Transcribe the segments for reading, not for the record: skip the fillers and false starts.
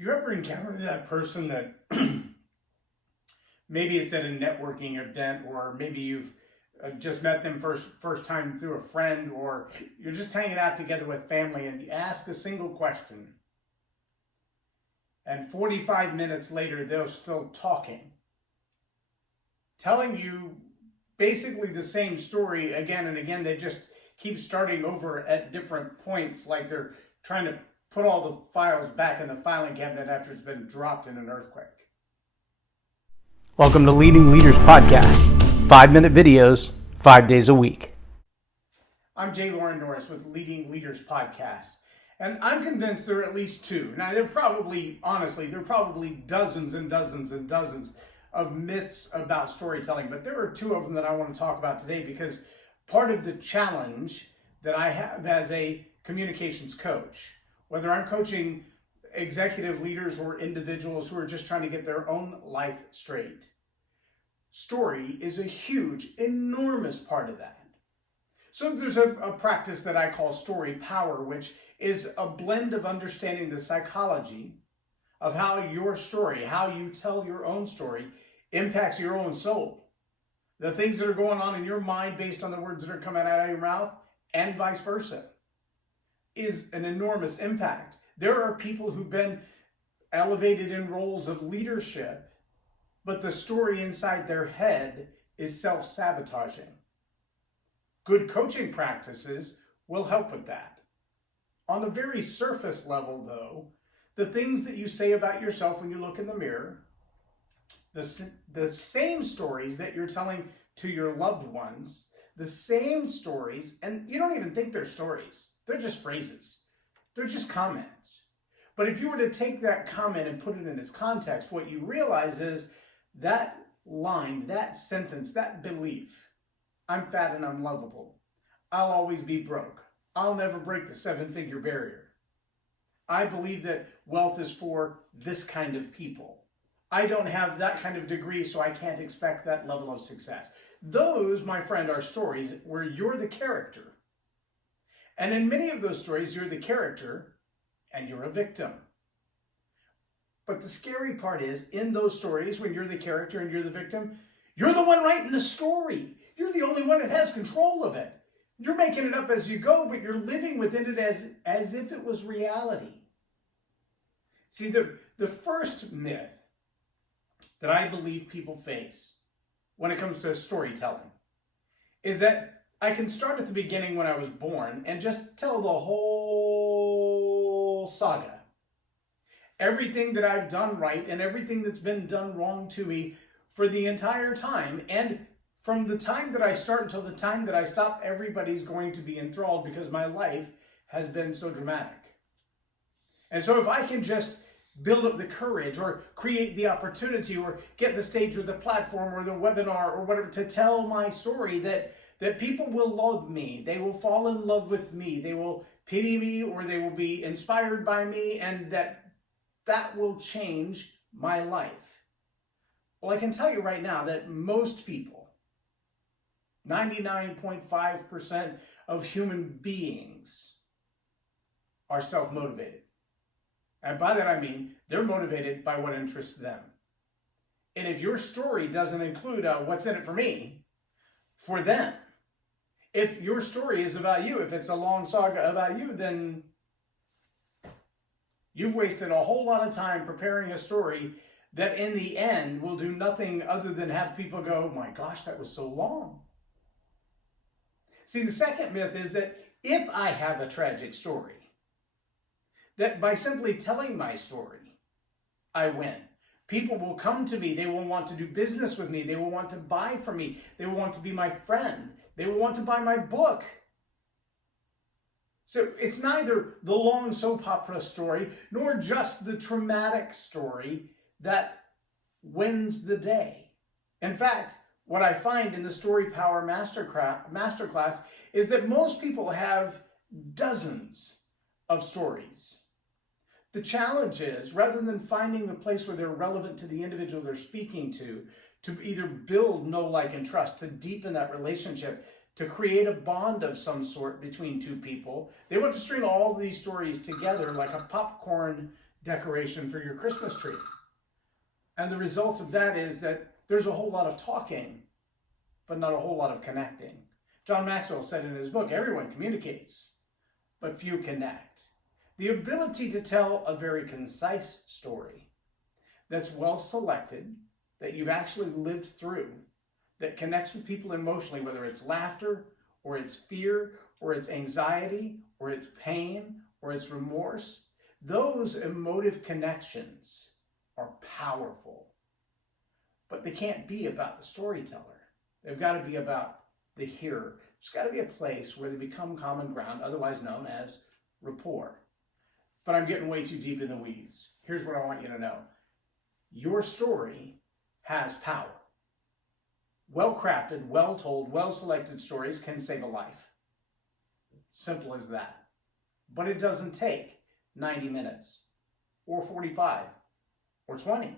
You ever encounter that person that maybe it's at a networking event, or maybe you've just met them first time through a friend, or you're just hanging out together with family, and you ask a single question, and 45 minutes later they're still talking, telling you basically the same story again and again. They just keep starting over at different points, like they're trying to put all the files back in the filing cabinet after it's been dropped in an earthquake. Welcome to Leading Leaders Podcast. 5-minute videos, 5 days a week. I'm Loren Norris with Leading Leaders Podcast. And I'm convinced there are at least two. Now, there are probably dozens and dozens and dozens of myths about storytelling, but there are two of them that I want to talk about today, because part of the challenge that I have as a communications coach, whether I'm coaching executive leaders or individuals who are just trying to get their own life straight, story is a huge, enormous part of that. So there's a practice that I call storypower, which is a blend of understanding the psychology of how your story, how you tell your own story, impacts your own soul. The things that are going on in your mind based on the words that are coming out of your mouth, and vice versa, is an enormous impact. There are people who've been elevated in roles of leadership, but the story inside their head is self-sabotaging. Good coaching practices will help with that. On a very surface level, though, the things that you say about yourself when you look in the mirror, the same stories that you're telling to your loved ones, the same stories, and you don't even think they're stories. They're just phrases. They're just comments. But if you were to take that comment and put it in its context, what you realize is that line, that sentence, that belief, I'm fat and I'm lovable, I'll always be broke, I'll never break the 7-figure barrier, I believe that wealth is for this kind of people, I don't have that kind of degree, so I can't expect that level of success. Those, my friend, are stories where you're the character. And in many of those stories, you're the character and you're a victim. But the scary part is, in those stories, when you're the character and you're the victim, you're the one writing the story. You're the only one that has control of it. You're making it up as you go, but you're living within it as if it was reality. See, the first myth that I believe people face when it comes to storytelling is that I can start at the beginning when I was born and just tell the whole saga. Everything that I've done right and everything that's been done wrong to me for the entire time. And from the time that I start until the time that I stop, everybody's going to be enthralled because my life has been so dramatic. And so if I can just build up the courage or create the opportunity or get the stage or the platform or the webinar or whatever to tell my story, that people will love me, they will fall in love with me, they will pity me, or they will be inspired by me, and that will change my life. Well, I can tell you right now that most people, 99.5% of human beings, are self-motivated. And by that I mean they're motivated by what interests them. And if your story doesn't include what's in it for me, for them, if your story is about you, if it's a long saga about you, then you've wasted a whole lot of time preparing a story that in the end will do nothing other than have people go, oh my gosh, that was so long. See, the second myth is that if I have a tragic story, that by simply telling my story, I win. People will come to me, they will want to do business with me, they will want to buy from me, they will want to be my friend, they will want to buy my book. So it's neither the long soap opera story, nor just the traumatic story that wins the day. In fact, what I find in the Storypower Masterclass is that most people have dozens of stories. The challenge is, rather than finding the place where they're relevant to the individual they're speaking to either build know, like, and trust, to deepen that relationship, to create a bond of some sort between two people, they want to string all these stories together like a popcorn decoration for your Christmas tree. And the result of that is that there's a whole lot of talking, but not a whole lot of connecting. John Maxwell said in his book, everyone communicates, but few connect. The ability to tell a very concise story that's well selected, that you've actually lived through, that connects with people emotionally, whether it's laughter, or it's fear, or it's anxiety, or it's pain, or it's remorse, those emotive connections are powerful. But they can't be about the storyteller. They've got to be about the hearer. There's got to be a place where they become common ground, otherwise known as rapport. But I'm getting way too deep in the weeds. Here's what I want you to know. Your story has power. Well-crafted, well-told, well-selected stories can save a life. Simple as that. But it doesn't take 90 minutes, or 45, or 20.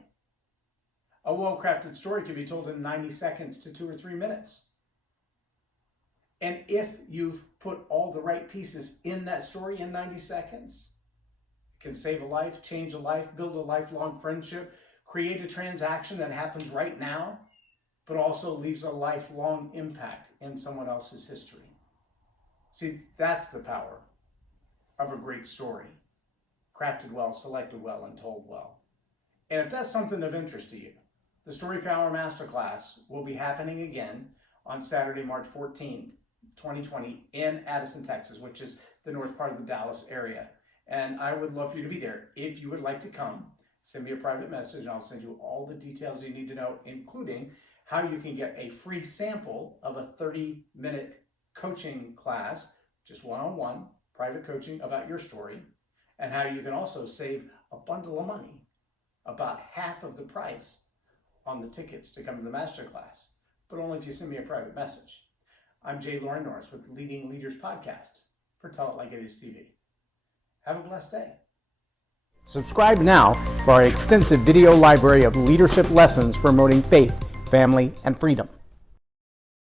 A well-crafted story can be told in 90 seconds to 2 or 3 minutes. And if you've put all the right pieces in that story in 90 seconds, it can save a life, change a life, build a lifelong friendship, create a transaction that happens right now, but also leaves a lifelong impact in someone else's history. See, that's the power of a great story. Crafted well, selected well, and told well. And if that's something of interest to you, the Storypower Masterclass will be happening again on Saturday, March 14th, 2020 in Addison, Texas, which is the north part of the Dallas area. And I would love for you to be there. If you would like to come, send me a private message and I'll send you all the details you need to know, including how you can get a free sample of a 30-minute coaching class, just one-on-one, private coaching about your story, and how you can also save a bundle of money, about half of the price on the tickets to come to the masterclass, but only if you send me a private message. I'm Loren Norris with Leading Leaders Podcast for Tell It Like It Is TV. Have a blessed day. Subscribe now for our extensive video library of leadership lessons promoting faith, family, and freedom.